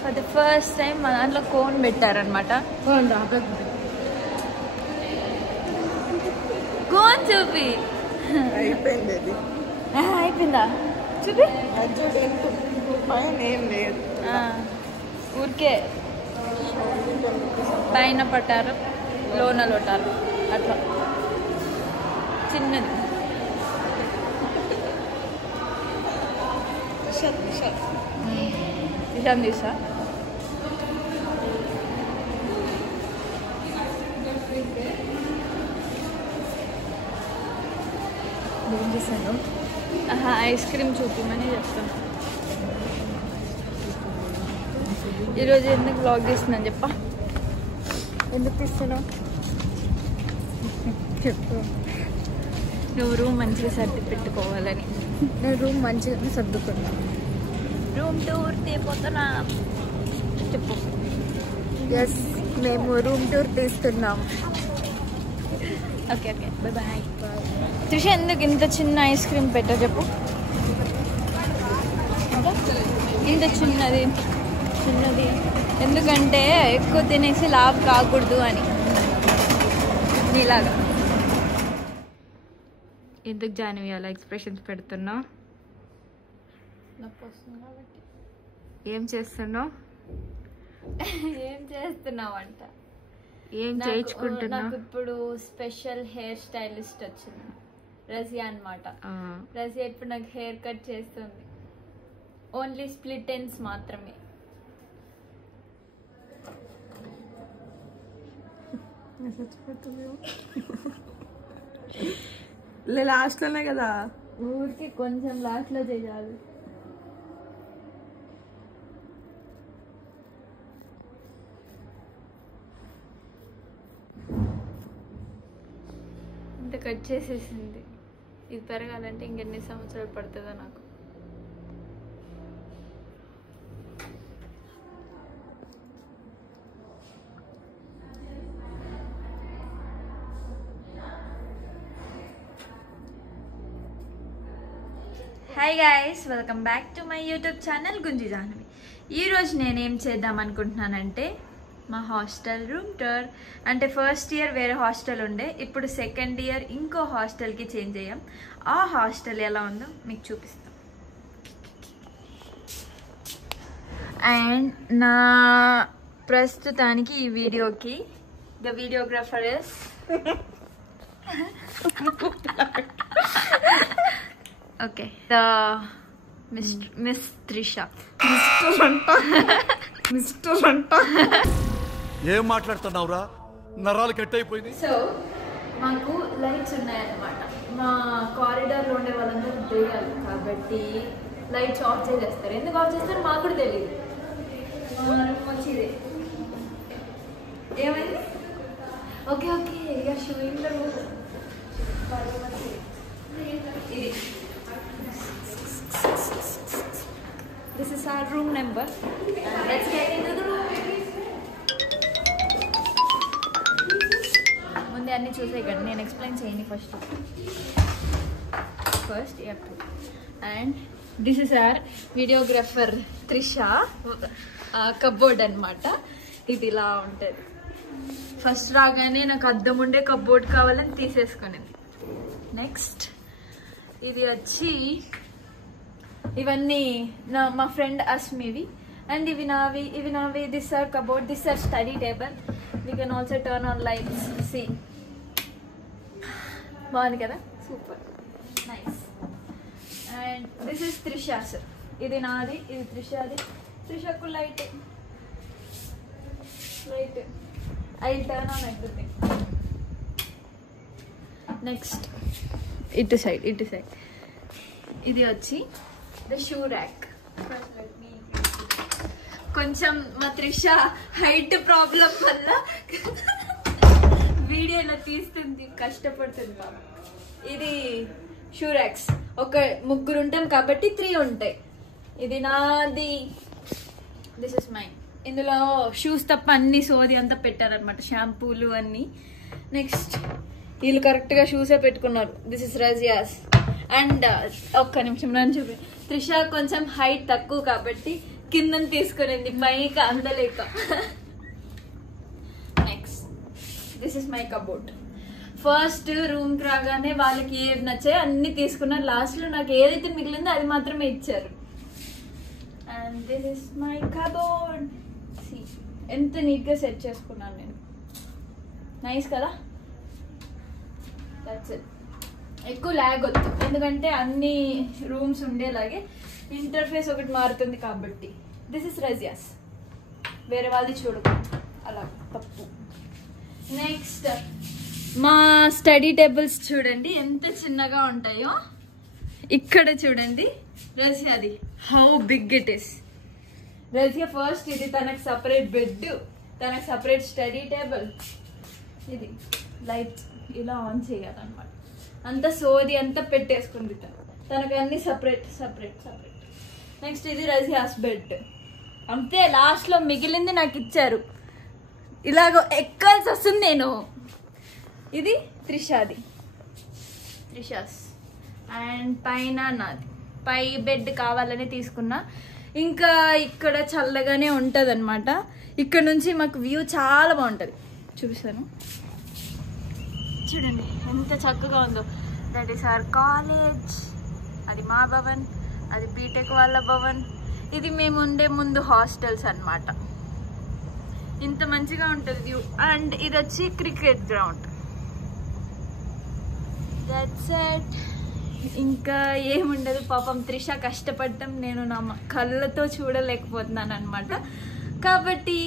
For the first time మా దాంట్లో cone పెట్టారనమాట. కోన్ చూపి అయిపోయింది. అయిపోయిందా చూపి. ఏం లేదు, ఊరికే పైన పట్టారు లోన లోటారు అట్లా చిన్నది. నిజాం తీసా ఏం చేశాను? ఐస్ క్రీమ్ చూపిమని చెప్తాను. ఈరోజు ఎందుకు బ్లాగ్ తీస్తున్నాను చెప్పా? ఎందుకు తీస్తున్నావు చెప్పు. నువ్వు రూమ్ మంచిగా సర్ది పెట్టుకోవాలని. నేను రూమ్ మంచిగా సర్దుకున్నా. రూమ్ టూర్ తీపోతున్నా చెప్పు. ఎస్, మేము రూమ్ టూర్ తీస్తున్నాం. Okay okay bye bye. Trisha ఎందుకు ఇంత చిన్న ఐస్ క్రీమ్ పెట్టా చెప్పు? ఇంత చిన్నది ఎందుకంటే ఎక్కువ తినేసి లాభ కాకూడదు అని. నీలాగా ఎందుకు జాయిన్ అలా ఎక్స్ప్రెషన్స్ పెడుతున్నావు? ఏం చేస్తున్నావు? ఏం చేస్తున్నావు అంట. ఏం చేయించుకుంటున్నావు? నాకు ఇప్పుడు స్పెషల్ హెయిర్ స్టైలిస్ట్ వచ్చింది, రజియా అనమాట. రజియా ఇప్పుడు నాకు హెయిర్ కట్ చేస్తుంది. ఓన్లీ స్ప్లిట్ ఎండ్స్ మాత్రమే. లాస్ట్ లోనే కదా, ఊరికి కొంచెం లాస్ట్ లో చేయాలి. ఇంత కట్ చేసేసింది. ఇది పెరగాలంటే ఇంకెన్ని సంవత్సరాలు పడుతుందో నాకు. Hi guys, welcome back to my YouTube channel Gunji Jahnavi. ఈరోజు నేనేం చేద్దాం అనుకుంటున్నానంటే మా హాస్టల్ రూమ్ టూర్. అంటే ఫస్ట్ ఇయర్ వేరే హాస్టల్ ఉండే, ఇప్పుడు సెకండ్ ఇయర్ ఇంకో హాస్టల్కి చేంజ్ అయ్యాం. ఆ హాస్టల్ ఎలా ఉందో మీకు చూపిస్తాం. అండ్ నా ప్రస్తుతానికి ఈ వీడియోకి the videographer is okay the miss Trisha. Mister అంట ఏం మాట్లాడుతున్నావురా? నరాలు కట్ అయిపోయింది. సో మాకు లైట్స్ ఉన్నాయన్నమాట. మా కారిడార్లో ఉండే వాళ్ళందరూ తెలియాలి కాబట్టి లైట్స్ ఆఫ్ చేసేస్తారు. ఎందుకు ఆఫ్ చేస్తారు మాకు కూడా తెలియదు. వచ్చింది ఏమైంది? Okay okay you're showing the room. ఇది this is our room number. Let's get into the room. ముందే అన్ని చూసేయకండి, నేను ఎక్స్ప్లెయిన్ చేయని first. And this is our videographer Trisha cupboard అనమాట. ఇది ఇలా ఉంటుంది. ఫస్ట్ రాగానే నాకు అద్దం ఉండే కబోర్డ్ కావాలని తీసేసుకునేది. నెక్స్ట్ ఇది వచ్చి ఇవన్నీ మా ఫ్రెండ్ అస్మివి. అండ్ ఇవి నావి. This are cupboard, this are study table. We can also turn on lights. See బాగుంది కదా, super nice. And this is Trisha's. ఇది నాది, ఇది త్రిషాది. త్రిషకు light I will turn on everything. Next ఇటు సైడ్ ఇది వచ్చి ద షూ ర్యాక్. కొంచెం మా త్రిష హైట్ ప్రాబ్లం వల్ల వీడియోలో తీస్తుంది, కష్టపడుతుంది బాబు. ఇది షూ ర్యాక్స్. ఒక ముగ్గురు ఉంటాం కాబట్టి 3 ఉంటాయి. ఇది నాది, దిస్ ఇస్ మైన్. ఇందులో షూస్ తప్ప అన్ని సోది అంతా పెట్టారనమాట, షాంపూలు అన్ని. నెక్స్ట్ వీళ్ళు కరెక్ట్గా షూసే పెట్టుకున్నారు. This is Razia's. అండ్ ఒక్క నిమిషం నన్ను చూపి. త్రిష కొంచెం హైట్ తక్కువ కాబట్టి కిందని తీసుకునింది పైకి అందలేక. Next this is my cupboard. First రూమ్కి రాగానే వాళ్ళకి ఏది నచ్చాయో అన్ని తీసుకున్నారు. లాస్ట్లో నాకు ఏదైతే మిగిలిందో అది మాత్రమే ఇచ్చారు. And this is my cupboard. ఎంత నీట్గా సెట్ చేసుకున్నాను నేను. నైస్ కదా. That's it. ఎక్కువ ల్యాగ్ వద్దు ఎందుకంటే అన్ని రూమ్స్ ఉండేలాగే ఇంటర్ఫేస్ ఒకటి మారుతుంది కాబట్టి. దిస్ ఇస్ రజియాస్, వేరే వాళ్ళది చూడకూడదు అలా తప్పు. నెక్స్ట్ మా స్టడీ టేబుల్స్ చూడండి ఎంత చిన్నగా ఉంటాయో. ఇక్కడ చూడండి రజియాది how big it is. Raziya first ఇది తనకు సపరేట్ బెడ్, తనకు సపరేట్ స్టడీ టేబుల్. ఇది లైట్ ఇలా ఆన్ చేయాలన్నమాట. అంత సోది అంతా పెట్టేసుకుంది తనకు అన్ని సపరేట్ సపరేట్ సపరేట్. నెక్స్ట్ ఇది రజియాస్ బెడ్. అంతే, లాస్ట్లో మిగిలింది నాకు ఇచ్చారు. ఇలాగ ఎక్కాల్సి వస్తుంది నేను. ఇది త్రిషాది, త్రిషాస్. అండ్ పైన నాది. పై బెడ్ కావాలని తీసుకున్నా. ఇంకా ఇక్కడ చల్లగానే ఉంటుంది అనమాట. ఇక్కడ నుంచి మాకు వ్యూ చాలా బాగుంటుంది. చూపిస్తాను చూడండి ఎంత చక్కగా ఉందో. That is our college. అది మా భవన్, అది బీటెక్ వాళ్ళ భవన్. ఇది మేము ఉండే ముందు హాస్టల్స్ అన్నమాట. ఇంత మంచిగా ఉంటుంది వ్యూ. అండ్ ఇది వచ్చి క్రికెట్ గ్రౌండ్. That's it. ఇంకా ఏముండదు. పాపం త్రిష కష్టపడటం నేను నా కళ్ళతో చూడలేకపోతున్నాను అనమాట. కాబట్టి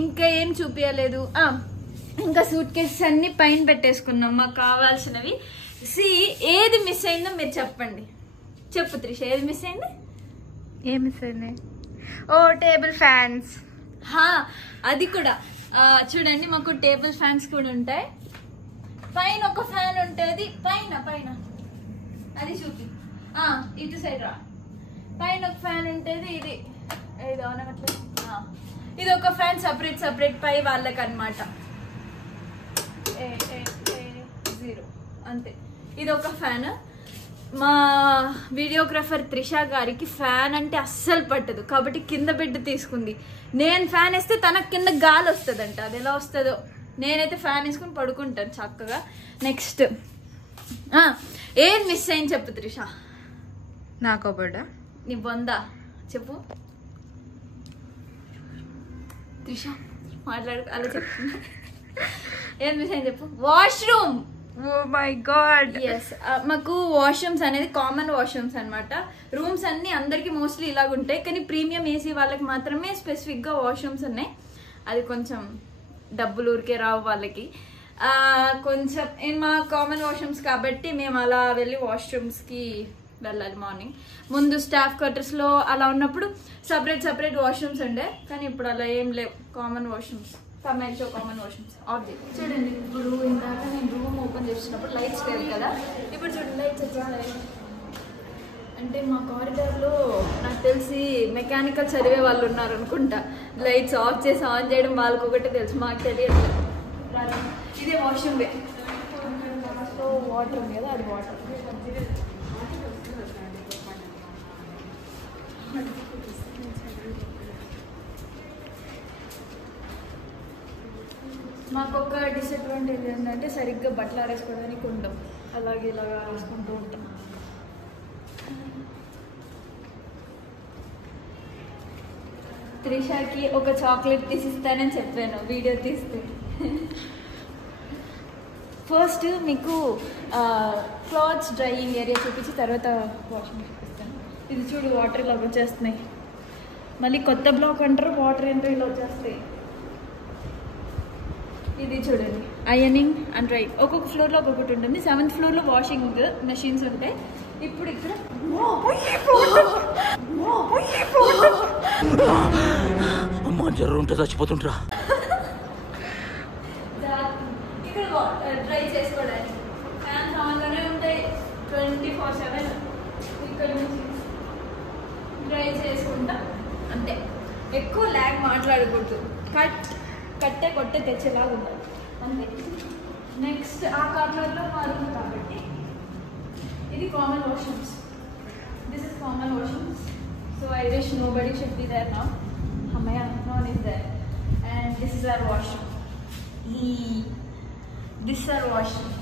ఇంకా ఏం చూపించలేదు. ఇంకా సూట్ కేసెస్ అన్ని పైన పెట్టేసుకున్నాం మాకు కావాల్సినవి. ఏది మిస్ అయిందో మీరు చెప్పండి. చెప్పు త్రిష, ఏది మిస్ అయింది? ఏం మిస్ అయినాయి? ఓ టేబుల్ ఫ్యాన్స్. అది కూడా చూడండి, మాకు టేబుల్ ఫ్యాన్స్ కూడా ఉంటాయి. పైన ఒక ఫ్యాన్ ఉంటుంది. పైన పైన అది చూపి, ఇటు సైడ్ రా. పైన ఒక ఫ్యాన్ ఉంటుంది. ఇది ఇది ఒక ఫ్యాన్ సపరేట్ సపరేట్ పై వాళ్ళకి అనమాట. 0 అంతే. ఇది ఒక ఫ్యాన్. మా వీడియోగ్రాఫర్ త్రిష గారికి ఫ్యాన్ అంటే అస్సలు పట్టదు కాబట్టి కింద బెడ్ తీసుకుంది. నేను ఫ్యాన్ వేస్తే తనకు కింద గాలి వస్తుందంట. అది ఎలా వస్తుందో. నేనైతే ఫ్యాన్ వేసుకుని పడుకుంటాను చక్కగా. నెక్స్ట్ ఏం మిస్ అయింది చెప్పు త్రిష. నాకు బెడ్ నీ బొందా చెప్పు త్రిష. మాట్లాడు అలా చెప్పు. ఏం మిస్ అయింది చెప్పు. Washroom. Oh my god. Yes, మాకు వాష్రూమ్స్ అనేది కామన్ వాష్రూమ్స్ అనమాట. రూమ్స్ అన్ని అందరికి మోస్ట్లీ ఇలాగుంటాయి, కానీ ప్రీమియం ఏసీ వాళ్ళకి మాత్రమే స్పెసిఫిక్గా వాష్రూమ్స్ ఉన్నాయి. అది కొంచెం డబ్బులు ఊరికే రావు వాళ్ళకి. కొంచెం మా కామన్ వాష్రూమ్స్ కాబట్టి మేము అలా వెళ్ళి వాష్రూమ్స్కి వెళ్ళాలి. మార్నింగ్ ముందు స్టాఫ్ క్వార్టర్స్లో అలా ఉన్నప్పుడు సపరేట్ సపరేట్ వాష్రూమ్స్ ఉండే, కానీ ఇప్పుడు అలా ఏం లేవు. Common washrooms, comments common washrooms object. చూడండి ఇప్పుడు ఇందాక నేను రూమ్ ఓపెన్ చేసినప్పుడు లైట్స్ లేవు కదా, ఇప్పుడు చూడండి లైట్స్ వచ్చేసాయి. అంటే మా కారిడార్లో నాకు తెలిసి మెకానికల్ చదివే వాళ్ళు ఉన్నారు అనుకుంటా. లైట్స్ ఆఫ్ చేసి ఆన్ చేయడం వాళ్ళకి ఒకటే తెలుసు, మాకు తెలియదు. ఇదే వాష్రూమ్ వే. సో వాటర్ ఉంది కదా, అది వాటర్. మాకు ఒక డిసడ్వాంటేజ్ ఏంటంటే సరిగ్గా బట్టలు ఆరేసుకోవడానికి ఉంటాం, అలాగే ఇలాగా వేసుకుంటూ ఉంటాం. త్రిషాకి ఒక చాక్లెట్ తీసిస్తానని చెప్పాను వీడియో తీస్తే. ఫస్ట్ మీకు క్లాత్స్ డ్రైయింగ్ ఏరియా చూపించి తర్వాత వాషింగ్ చూపిస్తాను. ఇది చూడు వాటర్ ఇలా వచ్చేస్తున్నాయి. మళ్ళీ కొత్త బ్లాక్ అంటారు, వాటర్ ఏంటో ఇలా వచ్చేస్తాయి. ఇది చూడండి అయనింగ్ అండ్ డ్రై. ఒక్కొక్క ఫ్లోర్లో ఒక్కొక్కటి ఉంటుంది. 7th ఫ్లోర్లో వాషింగ్ మెషిన్స్ ఉంటాయి. ఇప్పుడు ఇక్కడ జ్వరం ఉంటే చచ్చిపోతుంటా. ఇక్కడ డ్రై చేసుకోవడానికి ఫ్యాన్స్ ఆన్లోనే ఉంటాయి 24/7. ఇక్కడ నుంచి డ్రై చేసుకుంటా అంతే. ఎక్కువ ల్యాగ్ మాట్లాడకూడదు. కట్టే కొట్టే తెచ్చేలాగా ఉండాలి అంతే. నెక్స్ట్ ఆ కార్నర్లో మా రూమ్ కాబట్టి ఇది common washrooms. This is common washrooms. So I wish nobody should be there now. Amaya, no one is there. And this is our washroom. This is our washroom.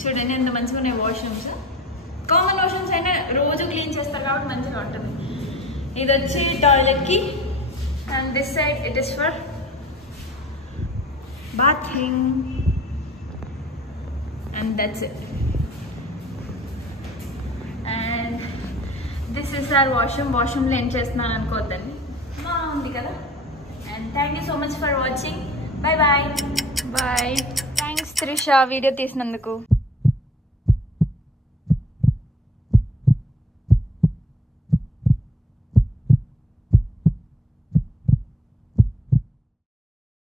చూడండి ఎంత మంచిగా ఉన్నాయి వాష్రూమ్స్. కామన్ వాష్రూమ్స్ అయినా రోజు clean చేస్తారు కాబట్టి మంచిగా ఉంటుంది. ఇది వచ్చి టాయిలెట్కి. And this side it is for bathing, and that's it. And this is our washroom. Washroom లో ఏం చేస్తున్నాను అనుకోవద్దండి, బాగుంది కదా. And thank you so much for watching. Bye bye. Bye. Thanks Trisha, video తీసినందుకు.